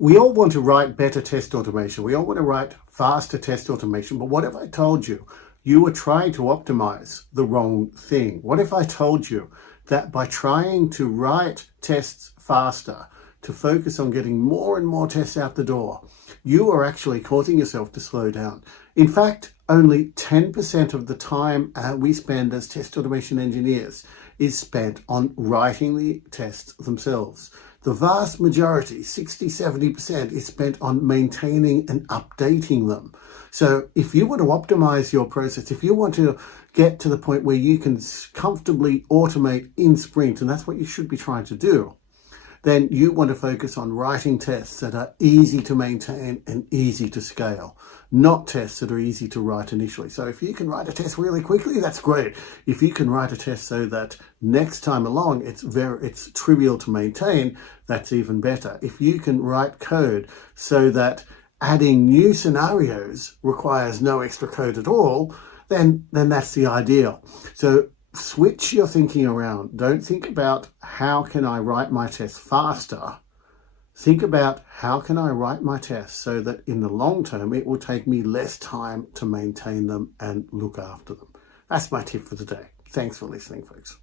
We all want to write better test automation. We all want to write faster test automation. But what if I told you you were trying to optimize the wrong thing? What if I told you that by trying to write tests faster, to focus on getting more and more tests out the door, you are actually causing yourself to slow down? In fact, only 10% of the time we spend as test automation engineers is spent on writing the tests themselves. The vast majority, 60–70%, is spent on maintaining and updating them. So if you want to optimize your process, if you want to get to the point where you can comfortably automate in sprint, and that's what you should be trying to do, then you want to focus on writing tests that are easy to maintain and easy to scale, not tests that are easy to write initially. So if you can write a test really quickly, that's great. If you can write a test so that next time along it's trivial to maintain, that's even better. If you can write code so that adding new scenarios requires no extra code at all, then that's the ideal. So switch your thinking around. Don't think about how can I write my tests faster. Think about how can I write my tests so that in the long term it will take me less time to maintain them and look after them. That's my tip for today. Thanks for listening, folks.